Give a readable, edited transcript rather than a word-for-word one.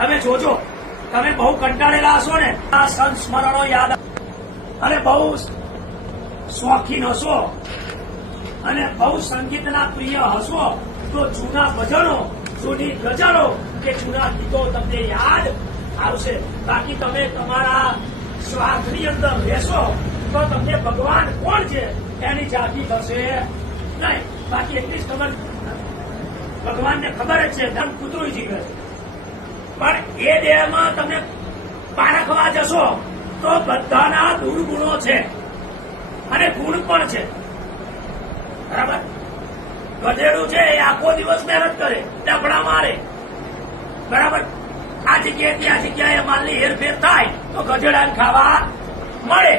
તમે જોજો, તમે બહુ કંટાળેલા હશો ને, આ સંસ્મરણો યાદ અને બહુ શોખીન હશો અને બહુ સંગીતના પ્રિય હશો તો જૂના ભજનો, જૂની ગઝલો કે જૂના ગીતો તમને યાદ આવશે. બાકી તમે તમારા સ્વાર્થની અંદર રહેશો તો તમને ભગવાન કોણ છે એની જાતિ થશે નહીં. બાકી એટલી જ ખબર, ભગવાનને ખબર જ છે ધન કૂતરું જીવે છે, પણ એ દેહમાં તમે પારખવા જશો તો બધાના દુર્ગુણો છે અને ગુણ પણ છે. બરાબર? ગધેડું છે એ આખો દિવસ મહેનત કરે, ડબડા મારે, બરાબર? આ જગ્યાએથી આ જગ્યાએ માલની હેરફેર થાય તો ગધેડાને ખાવા મળે.